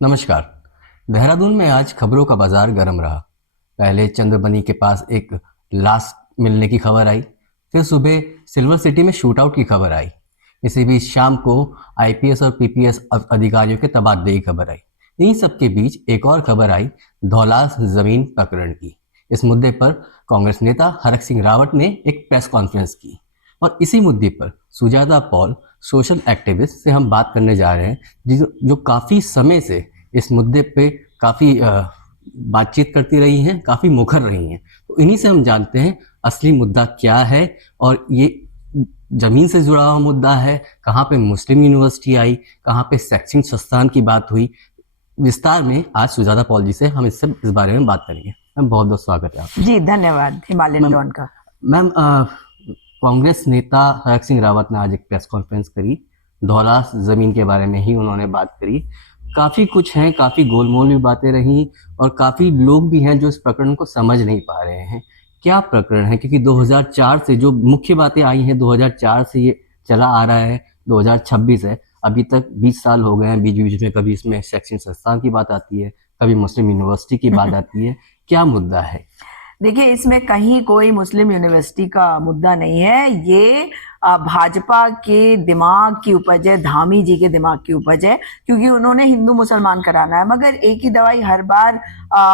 नमस्कार। देहरादून में आज खबरों का बाजार गर्म रहा। पहले चंद्रबनी के पास एक लाश मिलने की खबर आई, फिर सुबह सिल्वर सिटी में शूटआउट की खबर आई। इसी बीच शाम को आईपीएस और पीपीएस अधिकारियों के तबादले की खबर आई। इन्हीं सबके बीच एक और खबर आई धौलास जमीन प्रकरण की। इस मुद्दे पर कांग्रेस नेता हरक सिंह रावत ने एक प्रेस कॉन्फ्रेंस की और इसी मुद्दे पर सुजाता पॉल, सोशल एक्टिविस्ट से हम बात करने जा रहे हैं जो काफी समय से इस मुद्दे पे काफी बातचीत करती रही हैं, काफी मुखर रही हैं। तो इन्हीं से हम जानते हैं असली मुद्दा क्या है और ये जमीन से जुड़ा हुआ मुद्दा है, कहाँ पे मुस्लिम यूनिवर्सिटी आई, कहाँ पे शैक्षणिक संस्थान की बात हुई। विस्तार में आज सुजाता पॉल जी से हम इस बारे में बात करेंगे। मैम बहुत बहुत स्वागत है आपका। जी धन्यवाद हिमालयन डॉन का। मैम कांग्रेस नेता हरक सिंह रावत ने आज एक प्रेस कॉन्फ्रेंस करी, धौलास जमीन के बारे में ही उन्होंने बात करी। काफी कुछ है, काफी गोलमोल भी बातें रही और काफी लोग भी हैं जो इस प्रकरण को समझ नहीं पा रहे हैं क्या प्रकरण है, क्योंकि 2004 से जो मुख्य बातें आई हैं 2004 से ये चला आ रहा है, 2026 है, अभी तक 20 साल हो गए हैं। बीच बीच में कभी इसमें शैक्षणिक संस्थान की बात आती है, कभी मुस्लिम यूनिवर्सिटी की बात आती है। क्या मुद्दा है? देखिए, इसमें कहीं कोई मुस्लिम यूनिवर्सिटी का मुद्दा नहीं है। ये भाजपा के दिमाग की उपज है, धामी जी के दिमाग की उपज है, क्योंकि उन्होंने हिंदू मुसलमान कराना है। मगर एक ही दवाई हर बार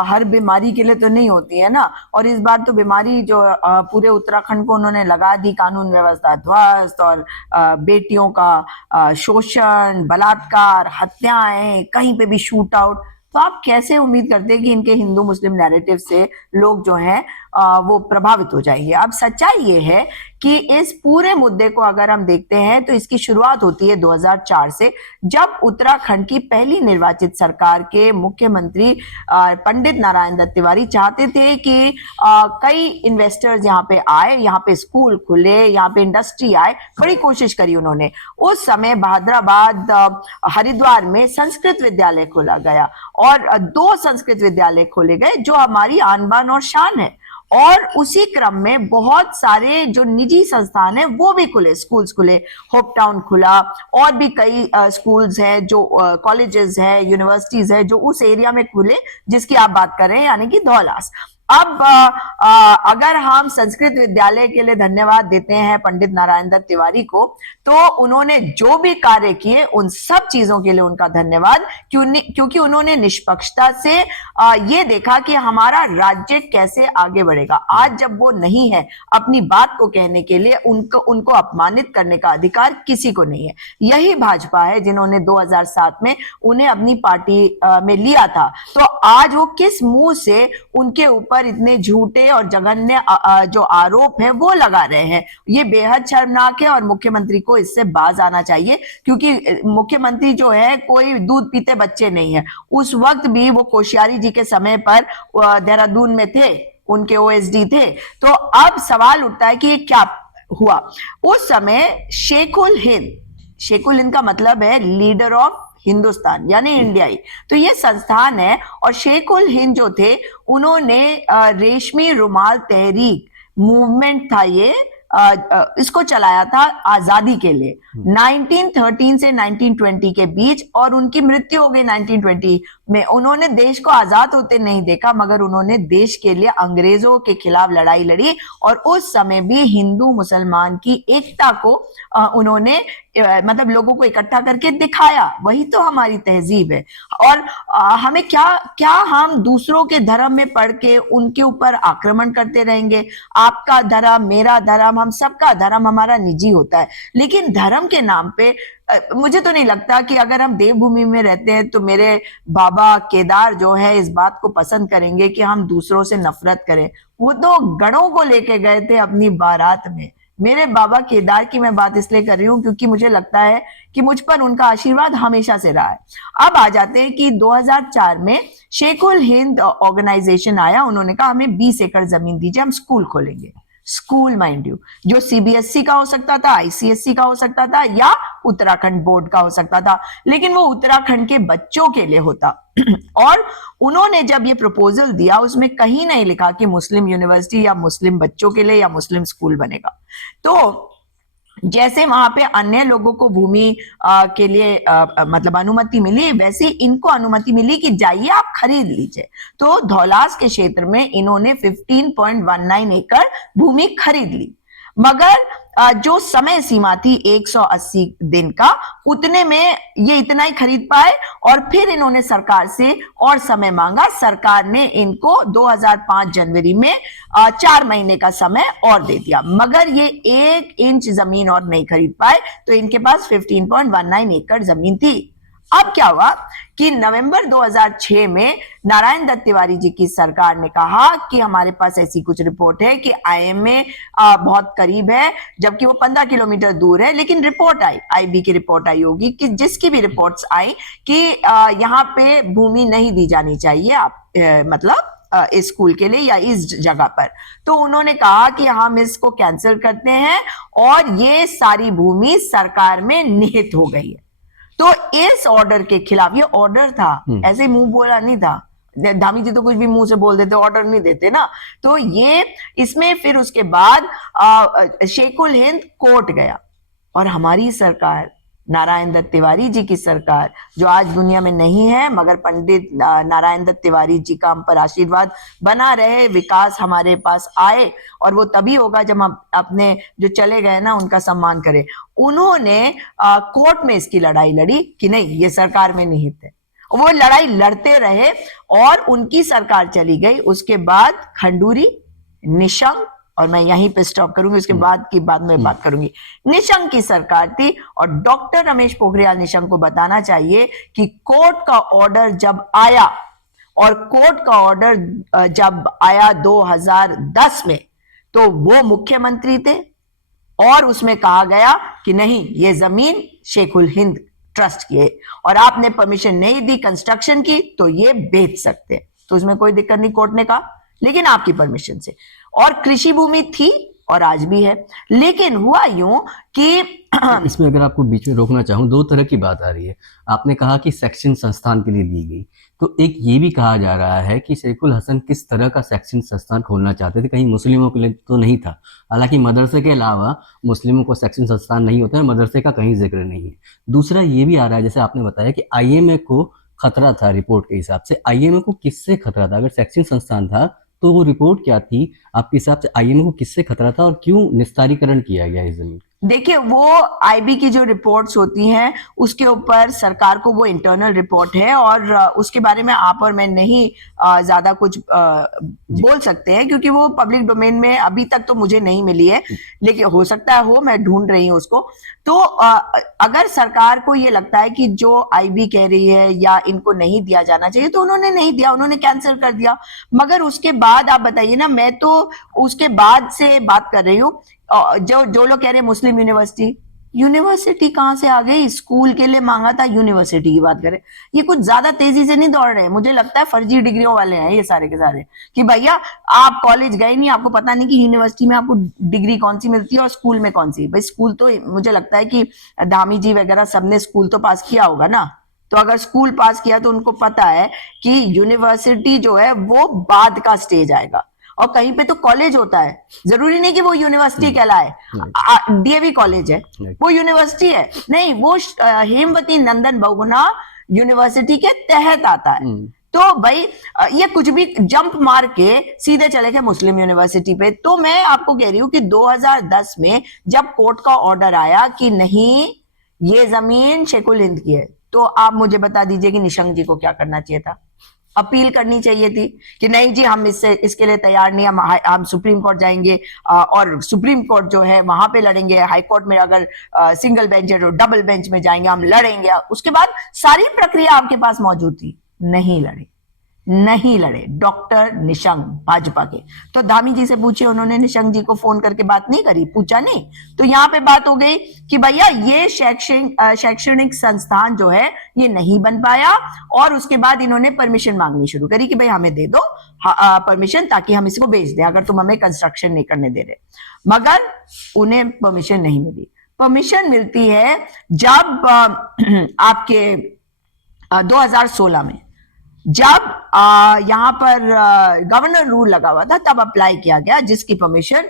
हर बीमारी के लिए तो नहीं होती है ना। और इस बार तो बीमारी जो पूरे उत्तराखंड को उन्होंने लगा दी, कानून व्यवस्था ध्वस्त और बेटियों का शोषण, बलात्कार, हत्याएं, कहीं पे भी शूट आउट। तो आप कैसे उम्मीद करते हैं कि इनके हिंदू मुस्लिम नैरेटिव से लोग जो हैं वो प्रभावित हो जाएंगे। अब सच्चाई ये है कि इस पूरे मुद्दे को अगर हम देखते हैं तो इसकी शुरुआत होती है 2004 से, जब उत्तराखंड की पहली निर्वाचित सरकार के मुख्यमंत्री पंडित नारायण दत्त तिवारी चाहते थे कि कई इन्वेस्टर्स यहाँ पे आए, यहाँ पे स्कूल खुले, यहाँ पे इंडस्ट्री आए। बड़ी कोशिश करी उन्होंने। उस समय बहादुराबाद हरिद्वार में संस्कृत विद्यालय खोला गया और 2 संस्कृत विद्यालय खोले गए जो हमारी आन बान और शान है। और उसी क्रम में बहुत सारे जो निजी संस्थान है वो भी खुले, स्कूल्स खुले, होप टाउन खुला, और भी कई स्कूल्स हैं, जो कॉलेजेस हैं, यूनिवर्सिटीज है जो उस एरिया में खुले जिसकी आप बात कर रहे हैं, यानी कि धौलास। अब अगर हम संस्कृत विद्यालय के लिए धन्यवाद देते हैं पंडित नारायण दत्त तिवारी को, तो उन्होंने जो भी कार्य किए उन सब चीजों के लिए उनका धन्यवाद, क्योंकि उन्होंने निष्पक्षता से ये देखा कि हमारा राज्य कैसे आगे बढ़ेगा। आज जब वो नहीं है, अपनी बात को कहने के लिए उनको अपमानित करने का अधिकार किसी को नहीं है। यही भाजपा है जिन्होंने 2007 में उन्हें अपनी पार्टी में लिया था। तो आज वो किस मुंह से उनके ऊपर इतने झूठे और जघन्य जो आरोप है वो लगा रहे हैं? ये बेहद शर्मनाक है और मुख्यमंत्री को इससे बाज आना चाहिए, क्योंकि मुख्यमंत्री जो है कोई दूध पीते बच्चे नहीं है। उस वक्त भी वो कोश्यारी जी के समय पर देहरादून में थे, उनके ओएसडी थे। तो अब सवाल उठता है कि ये क्या हुआ। उस समय शेखुल हिंद का मतलब है लीडर ऑफ हिंदुस्तान, यानी इंडियाई। तो ये संस्थान है और शेखुल हिंद जो थे उन्होंने रेशमी रुमाल तहरीक मूवमेंट था ये, इसको चलाया था आजादी के लिए 1913 से 1920 के बीच, और उनकी मृत्यु हो गई 1920 में। उन्होंने देश को आजाद होते नहीं देखा, मगर उन्होंने देश के लिए अंग्रेजों के खिलाफ लड़ाई लड़ी और उस समय भी हिंदू मुसलमान की एकता को उन्होंने मतलब लोगों को इकट्ठा करके दिखाया। वही तो हमारी तहजीब है। और हमें क्या हम दूसरों के धर्म में पढ़ के उनके ऊपर आक्रमण करते रहेंगे? आपका धर्म, मेरा धर्म, हम सबका धर्म हमारा निजी होता है, लेकिन धर्म के नाम पे मुझे तो नहीं लगता कि अगर हम देवभूमि में रहते हैं तो मेरे बाबा केदार जो है इस बात को पसंद करेंगे कि हम दूसरों से नफरत करें। वो तो गणों को लेके गए थे अपनी बारात में। मेरे बाबा केदार की मैं बात इसलिए कर रही हूं क्योंकि मुझे लगता है कि मुझ पर उनका आशीर्वाद हमेशा से रहा है। अब आ जाते हैं कि 2004 में शेखुल हिंद ऑर्गेनाइजेशन आया। उन्होंने कहा हमें 20 एकड़ जमीन दीजिए, हम स्कूल खोलेंगे। स्कूल माइंड यू, जो सीबीएसई का हो सकता था, आईसीएसई का हो सकता था, या उत्तराखंड बोर्ड का हो सकता था, लेकिन वो उत्तराखंड के बच्चों के लिए होता। और उन्होंने जब ये प्रपोजल दिया उसमें कहीं नहीं लिखा कि मुस्लिम यूनिवर्सिटी या मुस्लिम बच्चों के लिए या मुस्लिम स्कूल बनेगा। तो जैसे वहां पे अन्य लोगों को भूमि के लिए मतलब अनुमति मिली, वैसे इनको अनुमति मिली कि जाइए आप खरीद लीजिए। तो धौलास के क्षेत्र में इन्होंने 15.19 एकड़ भूमि खरीद ली, मगर जो समय सीमा थी 180 दिन का, उतने में ये इतना ही खरीद पाए और फिर इन्होंने सरकार से और समय मांगा। सरकार ने इनको 2005 जनवरी में 4 महीने का समय और दे दिया, मगर ये 1 इंच जमीन और नहीं खरीद पाए। तो इनके पास 15.19 एकड़ जमीन थी। अब क्या हुआ कि नवंबर 2006 में नारायण दत्त तिवारी जी की सरकार ने कहा कि हमारे पास ऐसी कुछ रिपोर्ट है कि आईएमए बहुत करीब है, जबकि वो 15 किलोमीटर दूर है। लेकिन रिपोर्ट आई, आईबी की रिपोर्ट आई होगी, कि जिसकी भी रिपोर्ट्स आई कि यहाँ पे भूमि नहीं दी जानी चाहिए, आप मतलब इस स्कूल के लिए या इस जगह पर। तो उन्होंने कहा कि हम इसको कैंसिल करते हैं और ये सारी भूमि सरकार में निहित हो गई है। तो इस ऑर्डर के खिलाफ, ये ऑर्डर था, ऐसे मुंह बोला नहीं था। धामी जी तो कुछ भी मुंह से बोल देते, ऑर्डर नहीं देते ना। तो ये इसमें फिर उसके बाद शेखुल हिंद कोर्ट गया और हमारी सरकार, नारायण दत्त तिवारी जी की सरकार, जो आज दुनिया में नहीं है, मगर पंडित नारायण दत्त तिवारी जी का हम पर आशीर्वाद बना रहे, विकास हमारे पास आए, और वो तभी होगा जब हम अपने जो चले गए ना उनका सम्मान करें। उन्होंने कोर्ट में इसकी लड़ाई लड़ी कि नहीं, ये सरकार में निहित है। वो लड़ाई लड़ते रहे और उनकी सरकार चली गई। उसके बाद खंडूरी, निशंक, और मैं यहीं पे स्टॉप करूंगी, उसके बाद में बात करूंगी। निशंक की सरकार थी और डॉक्टर रमेश पोखरियाल निशंक को बताना चाहिए कि कोर्ट का ऑर्डर जब आया, और कोर्ट का ऑर्डर जब आया 2010 में, तो वो मुख्यमंत्री थे और उसमें कहा गया कि नहीं, ये जमीन शेखुल हिंद ट्रस्ट की है और आपने परमिशन नहीं दी कंस्ट्रक्शन की, तो ये बेच सकते हैं। तो उसमें कोई दिक्कत नहीं, कोर्ट ने कहा, लेकिन आपकी परमिशन से। और कृषि भूमि थी और आज भी है। लेकिन हुआ यूं कि इसमें अगर आपको बीच में रोकना चाहूँ, दो तरह की बात आ रही है। आपने कहा कि सेक्शन संस्थान के लिए दी गई, तो एक ये भी कहा जा रहा है कि शेखुल हसन किस तरह का सेक्शन संस्थान खोलना चाहते थे, कहीं मुस्लिमों के लिए तो नहीं था। हालांकि मदरसे के अलावा मुस्लिमों को सेक्शन संस्थान नहीं होता है, मदरसे का कहीं जिक्र नहीं है। दूसरा ये भी आ रहा है, जैसे आपने बताया कि आईएमए को खतरा था, रिपोर्ट के हिसाब से आईएमए को किससे खतरा था? अगर सेक्शन संस्थान था तो वो रिपोर्ट क्या थी आपके हिसाब से? आईएमए को किससे खतरा था और क्यों निस्तारीकरण किया गया इस जमीन? देखिए, वो आईबी की जो रिपोर्ट्स होती हैं उसके ऊपर सरकार को वो इंटरनल रिपोर्ट है, और उसके बारे में आप और मैं नहीं ज्यादा कुछ बोल सकते हैं, क्योंकि वो पब्लिक डोमेन में अभी तक तो मुझे नहीं मिली है, लेकिन हो सकता है हो, मैं ढूंढ रही हूँ उसको। तो अगर सरकार को ये लगता है कि जो आईबी कह रही है या इनको नहीं दिया जाना चाहिए, तो उन्होंने नहीं दिया, उन्होंने कैंसिल कर दिया। मगर उसके बाद आप बताइए ना, मैं तो उसके बाद से बात कर रही हूँ। जो लोग कह रहे हैं मुस्लिम यूनिवर्सिटी, यूनिवर्सिटी कहां से आ गई? स्कूल के लिए मांगा था, यूनिवर्सिटी की बात करें। ये कुछ ज्यादा तेजी से नहीं दौड़ रहे हैं, मुझे लगता है फर्जी डिग्रियों वाले हैं ये सारे के सारे, कि भैया आप कॉलेज गए नहीं, आपको पता नहीं कि यूनिवर्सिटी में आपको डिग्री कौन सी मिलती है और स्कूल में कौन सी। भाई स्कूल तो मुझे लगता है कि धामी जी वगैरह सबने स्कूल तो पास किया होगा ना, तो अगर स्कूल पास किया तो उनको पता है कि यूनिवर्सिटी जो है वो बाद का स्टेज आएगा, और कहीं पे तो कॉलेज होता है, जरूरी नहीं कि वो यूनिवर्सिटी कहलाए। डीएवी कॉलेज है, वो यूनिवर्सिटी है नहीं, वो हेमवती नंदन बहुगुणा यूनिवर्सिटी के तहत आता है। तो भाई ये कुछ भी जंप मार के सीधे चले गए मुस्लिम यूनिवर्सिटी पे। तो मैं आपको कह रही हूँ कि 2010 में जब कोर्ट का ऑर्डर आया कि नहीं, ये जमीन शेखुल हिंद की है, तो आप मुझे बता दीजिए कि निशंक जी को क्या करना चाहिए था? अपील करनी चाहिए थी कि नहीं जी, हम इसके लिए तैयार नहीं, हम सुप्रीम कोर्ट जाएंगे और सुप्रीम कोर्ट जो है वहां पे लड़ेंगे। हाई कोर्ट में अगर सिंगल बेंच है तो डबल बेंच में जाएंगे, हम लड़ेंगे। उसके बाद सारी प्रक्रिया आपके पास मौजूद थी, नहीं लड़े, नहीं लड़े डॉक्टर निशंक भाजपा के। तो धामी जी से पूछे, उन्होंने निशंक जी को फोन करके बात नहीं करी, पूछा नहीं। तो यहाँ पे बात हो गई कि भैया ये शैक्षणिक संस्थान जो है ये नहीं बन पाया, और उसके बाद इन्होंने परमिशन मांगनी शुरू करी कि भाई हमें दे दो परमिशन, ताकि हम इसको बेच दें, अगर तुम हमें कंस्ट्रक्शन नहीं करने दे रहे। मगर उन्हें परमिशन नहीं मिली। परमिशन मिलती है जब आपके 2016 में, जब यहां पर गवर्नर रूल लगा हुआ था, तब अप्लाई किया गया, जिसकी परमिशन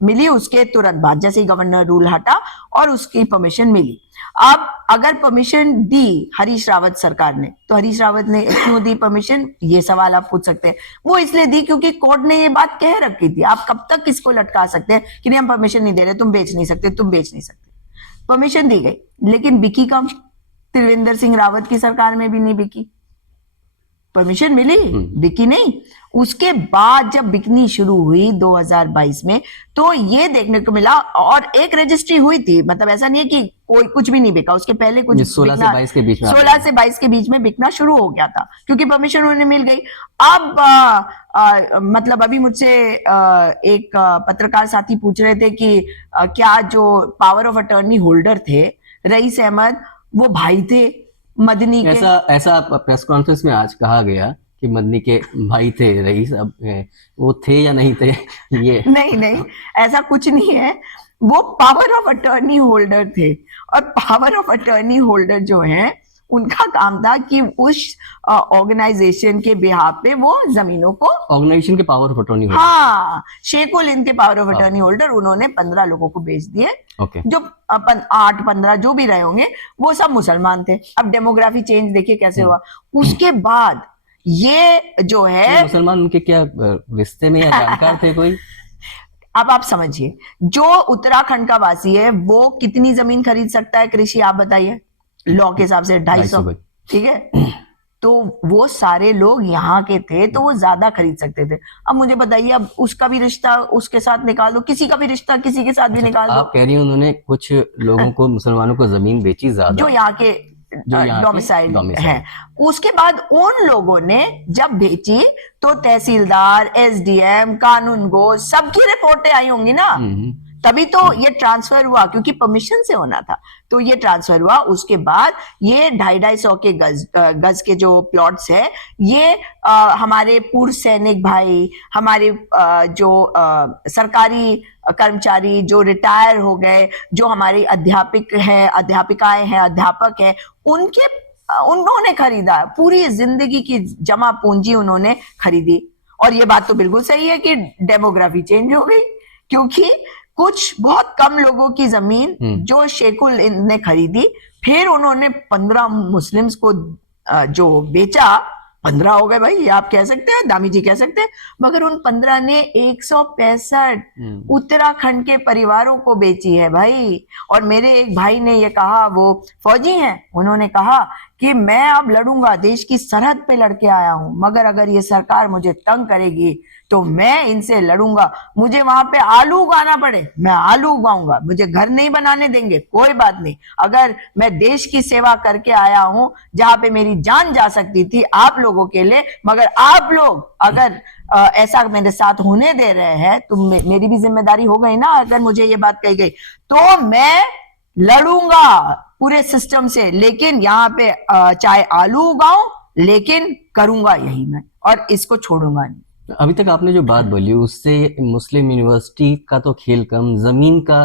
मिली उसके तुरंत बाद, जैसे ही गवर्नर रूल हटा और उसकी परमिशन मिली। अब अगर परमिशन दी हरीश रावत सरकार ने, तो हरीश रावत ने क्यों दी परमिशन, ये सवाल आप पूछ सकते हैं। वो इसलिए दी क्योंकि कोर्ट ने ये बात कह रखी थी, आप कब तक किसको लटका सकते हैं कि नहीं हम परमिशन नहीं दे रहे, तुम बेच नहीं सकते, तुम बेच नहीं सकते। परमिशन दी गई, लेकिन बिकी कब, त्रिवेंद्र सिंह रावत की सरकार में भी नहीं बिकी, परमिशन मिली, बिकी नहीं। उसके बाद जब बिकनी शुरू हुई 2022 में, तो ये देखने को मिला, और एक रजिस्ट्री हुई थी, मतलब ऐसा नहीं है कि कोई कुछ भी नहीं बिका, उसके पहले कुछ 16 से 22 के बीच में 16 से 22 के बीच में बिकना शुरू हो गया था, क्योंकि परमिशन उन्हें मिल गई। अब मतलब अभी मुझसे एक पत्रकार साथी पूछ रहे थे कि क्या जो पावर ऑफ अटर्नी होल्डर थे रईस अहमद, वो भाई थे मदनी के? ऐसा प्रेस कॉन्फ्रेंस में आज कहा गया कि मदनी के भाई थे रईस, अब वो थे या नहीं थे ये नहीं, ऐसा कुछ नहीं है, वो पावर ऑफ अटर्नी होल्डर थे, और पावर ऑफ अटर्नी होल्डर जो है उनका काम था कि उस ऑर्गेनाइजेशन के बिहाफ पे वो जमीनों को, ऑर्गेनाइजेशन के पावर ऑफ अटर्नी होल्डर, हाँ, शेखुल इनके पावर ऑफ अटर्नी होल्डर, उन्होंने 15 लोगों को बेच दिए। ओके। जो 8-15 जो भी रहे होंगे वो सब मुसलमान थे। अब डेमोग्राफी चेंज देखिए कैसे हुआ। उसके बाद ये जो है, मुसलमान उनके क्या रिश्ते में या जानकार थे कोई? अब आप समझिए, जो उत्तराखंड का वासी है वो कितनी जमीन खरीद सकता है कृषि, आप बताइए, लॉ के हिसाब से 250, ठीक है। तो वो सारे लोग यहाँ के थे, तो वो ज्यादा खरीद सकते थे। अब मुझे बताइए, अब उसका भी रिश्ता उसके साथ निकाल दो, किसी का भी रिश्ता किसी के साथ भी निकाल दो। आप कह रही हैं उन्होंने कुछ लोगों को, मुसलमानों को जमीन बेची ज्यादा, जो यहाँ के डोमिसाइल है। उसके बाद उन लोगों ने जब बेची तो तहसीलदार, एसडीएम, कानूनगो सबकी रिपोर्टें आई होंगी ना, तभी तो ये ट्रांसफर हुआ, क्योंकि परमिशन से होना था, तो ये ट्रांसफर हुआ। उसके बाद ये 250-250 के गज के जो प्लॉट्स है, ये हमारे पूर्व सैनिक भाई, हमारे जो सरकारी कर्मचारी जो रिटायर हो गए, जो हमारी अध्यापक है, अध्यापिकाएं हैं, अध्यापक हैं, उन्होंने खरीदा, पूरी जिंदगी की जमा पूंजी उन्होंने खरीदी। और ये बात तो बिल्कुल सही है कि डेमोग्राफी चेंज हो गई, क्योंकि कुछ बहुत कम लोगों की जमीन जो शेखुल ने खरीदी, फिर उन्होंने 15 मुस्लिम्स को जो बेचा, 15 हो गए भाई, ये आप कह सकते हैं, दामी जी कह सकते हैं, मगर उन 15 ने 165 उत्तराखंड के परिवारों को बेची है भाई। और मेरे एक भाई ने ये कहा, वो फौजी हैं, उन्होंने कहा कि मैं अब लड़ूंगा, देश की सरहद पे लड़के आया हूं, मगर अगर ये सरकार मुझे तंग करेगी तो मैं इनसे लड़ूंगा, मुझे वहां पे आलू उगाना पड़े मैं आलू उगाऊंगा, मुझे घर नहीं बनाने देंगे कोई बात नहीं, अगर मैं देश की सेवा करके आया हूं जहां पे मेरी जान जा सकती थी आप लोगों के लिए, मगर आप लोग अगर ऐसा मेरे साथ होने दे रहे हैं तो मेरी भी जिम्मेदारी हो गई ना। अगर मुझे ये बात कही गई तो मैं लड़ूंगा पूरे सिस्टम से, लेकिन यहाँ पे चाहे आलू उगाऊं, लेकिन करूंगा यही मैं, और इसको छोड़ूंगा नहीं। अभी तक आपने जो बात बोली उससे मुस्लिम यूनिवर्सिटी का तो खेल कम, जमीन का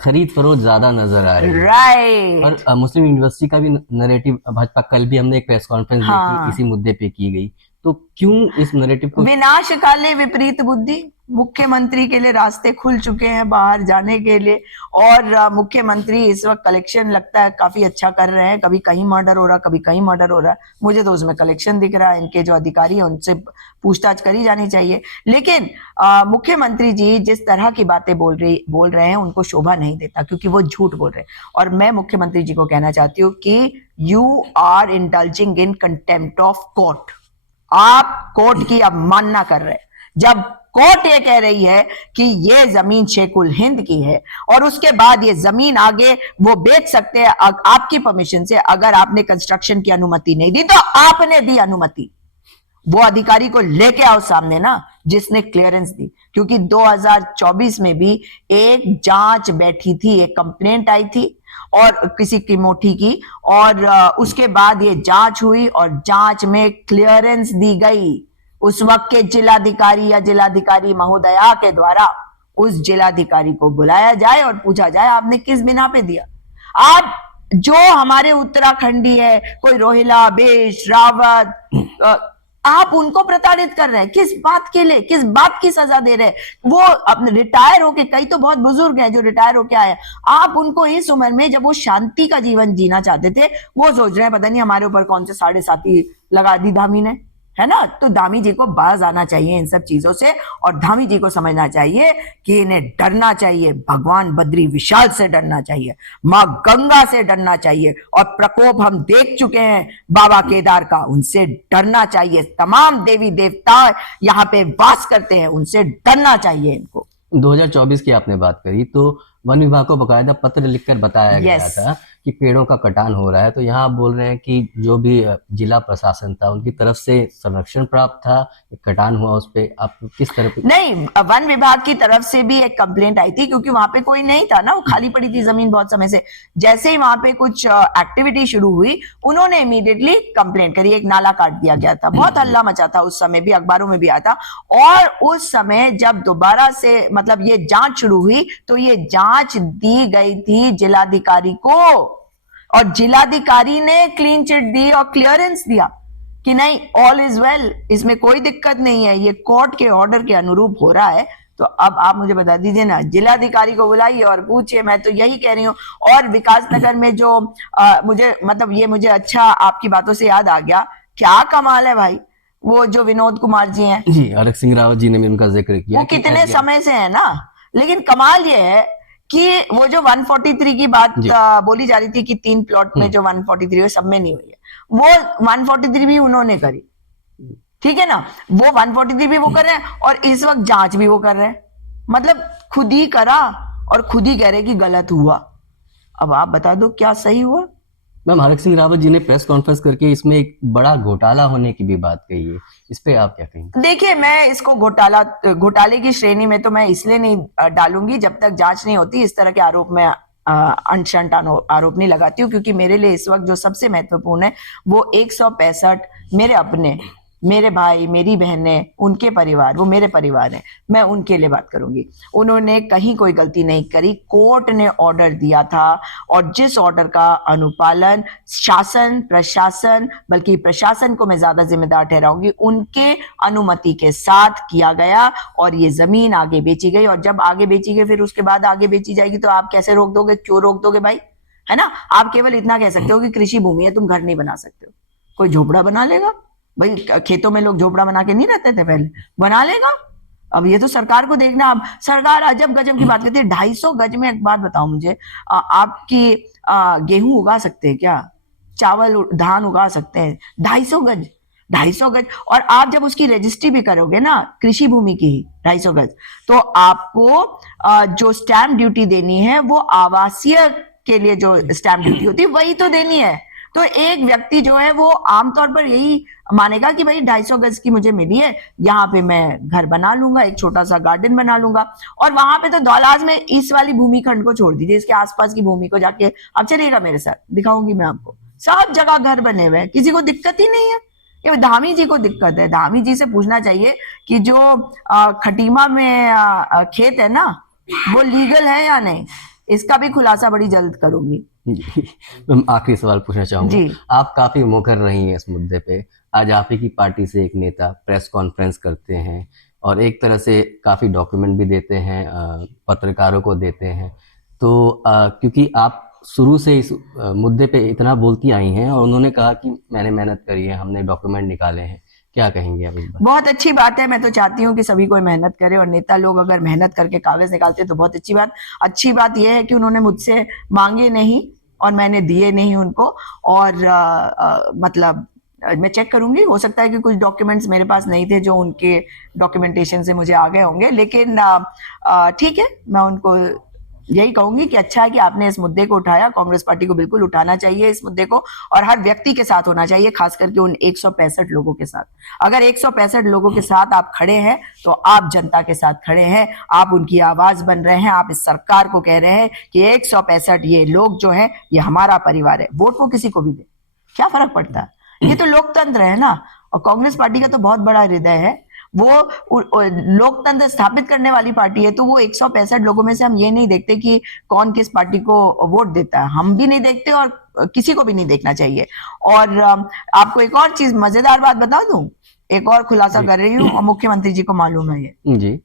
खरीद फरोख्त ज्यादा नजर आ रही है। राइट। और मुस्लिम यूनिवर्सिटी का भी नैरेटिव भाजपा, कल भी हमने एक प्रेस कॉन्फ्रेंस देखी, इसी मुद्दे पे की गई, तो क्यों इस नैरेटिव को? विनाश काले विपरीत बुद्धि, मुख्यमंत्री के लिए रास्ते खुल चुके हैं बाहर जाने के लिए, और मुख्यमंत्री इस वक्त कलेक्शन लगता है काफी अच्छा कर रहे हैं, कभी कहीं मर्डर हो रहा, कभी कहीं मर्डर हो रहा है, मुझे तो उसमें कलेक्शन दिख रहा है। इनके जो अधिकारी हैं उनसे पूछताछ करी जानी चाहिए, लेकिन मुख्यमंत्री जी जिस तरह की बातें बोल रहे हैं उनको शोभा नहीं देता, क्योंकि वो झूठ बोल रहे हैं। और मैं मुख्यमंत्री जी को कहना चाहती हूँ कि you are indulging in contempt of court, आप कोर्ट की अवमानना कर रहे हैं। जब कोर्ट ये कह रही है कि ये जमीन शेखुल हिंद की है, और उसके बाद ये जमीन आगे वो बेच सकते हैं आपकी परमिशन से, अगर आपने कंस्ट्रक्शन की अनुमति नहीं दी तो आपने दी अनुमति, वो अधिकारी को लेके आओ सामने ना जिसने क्लियरेंस दी, क्योंकि 2024 में भी एक जांच बैठी थी, एक कंप्लेंट आई थी और किसी की मोटी की, और उसके बाद ये जांच हुई और जांच में क्लियरेंस दी गई उस वक्त के जिलाधिकारी या जिलाधिकारी महोदया के द्वारा। उस जिलाधिकारी को बुलाया जाए और पूछा जाए आपने किस बिना पे दिया। आप जो हमारे उत्तराखंडी है, कोई रोहिला, बेश, रावत, आप उनको प्रताड़ित कर रहे हैं, किस बात के लिए, किस बात की सजा दे रहे हैं? वो अपने रिटायर होके, कई तो बहुत बुजुर्ग हैं जो रिटायर होके आए, आप उनको इस उम्र में जब वो शांति का जीवन जीना चाहते थे, वो सोच रहे हैं पता नहीं हमारे ऊपर कौन से 7.5 लगा दी धामी ने, है ना? तो धामी जी को बाज आना चाहिए इन सब चीजों से, और धामी जी को समझना चाहिए कि इन्हें डरना चाहिए, भगवान बद्री विशाल से डरना चाहिए, माँ गंगा से डरना चाहिए, और प्रकोप हम देख चुके हैं बाबा केदार का, उनसे डरना चाहिए। तमाम देवी देवता यहाँ पे वास करते हैं, उनसे डरना चाहिए इनको। 2024 की आपने बात करी, तो वन विभाग को बकायदा पत्र लिखकर बताया गया Yes. था कि पेड़ों का कटान हो रहा है। तो यहाँ आप बोल रहे हैं कि जो भी जिला प्रशासन था उनकी तरफ से संरक्षण प्राप्त था, कटान हुआ, उस पे आप किस तरह नहीं, वन विभाग की तरफ से भी एक कंप्लेंट आई थी, क्योंकि वहां पे कोई नहीं था ना, वो खाली पड़ी थी जमीन बहुत समय से। जैसे ही वहां पे कुछ एक्टिविटी शुरू हुई, उन्होंने इमीडिएटली कंप्लेंट करी, एक नाला काट दिया गया था, बहुत हल्ला मचा था उस समय भी, अखबारों में भी आया था। और उस समय जब दोबारा से मतलब ये जांच शुरू हुई, तो ये जांच दी गई थी जिलाधिकारी को, और जिलाधिकारी ने क्लीन चिट दी और क्लियरेंस दिया कि नहीं, ऑल इज वेल, इसमें कोई दिक्कत नहीं है, ये कोर्ट के ऑर्डर के अनुरूप हो रहा है। तो अब आप मुझे बता दीजिए ना, जिलाधिकारी को बुलाइए और पूछिए, मैं तो यही कह रही हूँ। और विकास नगर में जो मुझे मतलब ये मुझे अच्छा आपकी बातों से याद आ गया, क्या कमाल है भाई, वो जो विनोद कुमार जी हैं, जी हरक सिंह रावत जी ने भी उनका जिक्र किया वो कि कितने समय से है ना, लेकिन कमाल ये है कि वो जो 143 की बात बोली जा रही थी कि 3 प्लॉट में जो 143 हुई, सब में नहीं हुई है, वो 143 भी उन्होंने करी, ठीक है ना, वो 143 भी वो कर रहे हैं, और इस वक्त जांच भी वो कर रहे हैं, मतलब खुद ही करा और खुद ही कह रहे कि गलत हुआ। अब आप बता दो क्या सही हुआ? मैम हरक सिंह रावत जी ने प्रेस कॉन्फ्रेंस करके इसमें एक बड़ा घोटाला होने की भी बात कही है, इस पे आप क्या कहेंगे? देखिए, मैं इसको घोटाले की श्रेणी में तो मैं इसलिए नहीं डालूंगी, जब तक जांच नहीं होती इस तरह के आरोप में अनशंट आरोप नहीं लगाती हूँ, क्योंकि मेरे लिए इस वक्त जो सबसे महत्वपूर्ण है वो 165 मेरे अपने, मेरे भाई, मेरी बहनें, उनके परिवार, वो मेरे परिवार हैं, मैं उनके लिए बात करूंगी। उन्होंने कहीं कोई गलती नहीं करी, कोर्ट ने ऑर्डर दिया था, और जिस ऑर्डर का अनुपालन शासन, प्रशासन, बल्कि प्रशासन को मैं ज्यादा जिम्मेदार ठहराऊंगी, उनके अनुमति के साथ किया गया, और ये जमीन आगे बेची गई। और जब आगे बेची गई, फिर उसके बाद आगे बेची जाएगी, तो आप कैसे रोक दोगे, क्यों रोक दोगे भाई, है ना? आप केवल इतना कह सकते हो कि कृषि भूमि है, तुम घर नहीं बना सकते हो। कोई झोपड़ा बना लेगा भाई, खेतों में लोग झोपड़ा बना के नहीं रहते थे पहले, बना लेगा। अब ये तो सरकार को देखना। अब सरकार अजब गजब की बात करती है। 250 गज में, एक बात बताओ मुझे, आपकी गेहूं उगा सकते हैं क्या? चावल धान उगा सकते हैं? 250 गज, 250 गज। और आप जब उसकी रजिस्ट्री भी करोगे ना, कृषि भूमि की ही 250 गज, तो आपको जो स्टैंप ड्यूटी देनी है, वो आवासीय के लिए जो स्टैंप ड्यूटी होती है वही तो देनी है। तो एक व्यक्ति जो है वो आमतौर पर यही मानेगा कि भाई 250 गज की मुझे मिली है, यहाँ पे मैं घर बना लूंगा, एक छोटा सा गार्डन बना लूंगा। और वहां पे तो दौलाज में इस वाली भूमि खंड को छोड़ दीजिए, इसके आसपास की भूमि को जाके आप चलिएगा मेरे साथ, दिखाऊंगी मैं आपको, सब जगह घर बने हुए हैं, किसी को दिक्कत ही नहीं है। ये धामी जी को दिक्कत है। धामी जी से पूछना चाहिए कि जो खटीमा में खेत है ना, वो लीगल है या नहीं, इसका भी खुलासा बड़ी जल्द करूंगी। मैं आखिरी सवाल पूछना चाहूंगा, जी। आप काफी मुखर रही हैं इस मुद्दे पे। आज आप ही की पार्टी से एक नेता प्रेस कॉन्फ्रेंस करते हैं और एक तरह से काफी डॉक्यूमेंट भी देते हैं, पत्रकारों को देते हैं। तो क्योंकि आप शुरू से इस मुद्दे पे इतना बोलती आई हैं और उन्होंने कहा कि मैंने मेहनत करी है, हमने डॉक्यूमेंट निकाले हैं, क्या कहेंगे आप इस बात? बहुत अच्छी बात है। मैं तो चाहती हूँ कि सभी कोई मेहनत करे, और नेता लोग अगर मेहनत करके कागज निकालते तो बहुत अच्छी बात यह है कि उन्होंने मुझसे मांगे नहीं और मैंने दिए नहीं उनको। और मतलब मैं चेक करूंगी, हो सकता है कि कुछ डॉक्यूमेंट्स मेरे पास नहीं थे जो उनके डॉक्यूमेंटेशन से मुझे आ गए होंगे, लेकिन ठीक है, मैं उनको यही कहूंगी कि अच्छा है कि आपने इस मुद्दे को उठाया। कांग्रेस पार्टी को बिल्कुल उठाना चाहिए इस मुद्दे को, और हर व्यक्ति के साथ होना चाहिए, खास करके उन 165 लोगों के साथ। अगर 165 लोगों के साथ आप खड़े हैं तो आप जनता के साथ खड़े हैं, आप उनकी आवाज बन रहे हैं, आप इस सरकार को कह रहे हैं कि 165 ये लोग जो है ये हमारा परिवार है। वोट को किसी को भी दे, क्या फर्क पड़ता है? ये तो लोकतंत्र है ना। और कांग्रेस पार्टी का तो बहुत बड़ा हृदय है, वो लोकतंत्र स्थापित करने वाली पार्टी है। तो वो 165 लोगों में से हम ये नहीं देखते कि कौन किस पार्टी को वोट देता है, हम भी नहीं देखते और किसी को भी नहीं देखना चाहिए। और आपको एक और चीज, मजेदार बात बता दूं, एक और खुलासा कर रही हूँ, और मुख्यमंत्री जी को मालूम है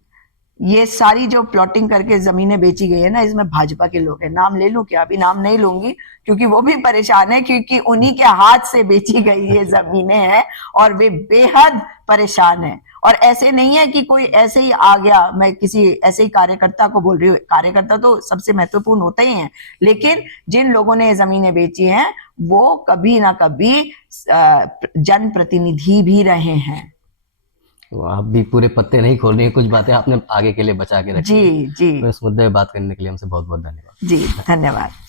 ये सारी जो प्लॉटिंग करके जमीनें बेची गई है ना, इसमें भाजपा के लोग हैं। नाम ले लूं क्या? अभी नाम नहीं लूंगी, क्योंकि वो भी परेशान है, क्योंकि उन्हीं के हाथ से बेची गई ये जमीनें हैं और वे बेहद परेशान हैं। और ऐसे नहीं है कि कोई ऐसे ही आ गया, मैं किसी ऐसे ही कार्यकर्ता को बोल रही हूँ, कार्यकर्ता तो सबसे महत्वपूर्ण होते ही हैं, लेकिन जिन लोगों ने ये जमीनें बेची हैं वो कभी ना कभी जनप्रतिनिधि भी रहे हैं। तो आप भी पूरे पत्ते नहीं खोल रही हैं, कुछ बातें आपने आगे के लिए बचा के रखी हैं। जी जी तो इस मुद्दे पे बात करने के लिए हमसे बहुत बहुत धन्यवाद। जी, धन्यवाद।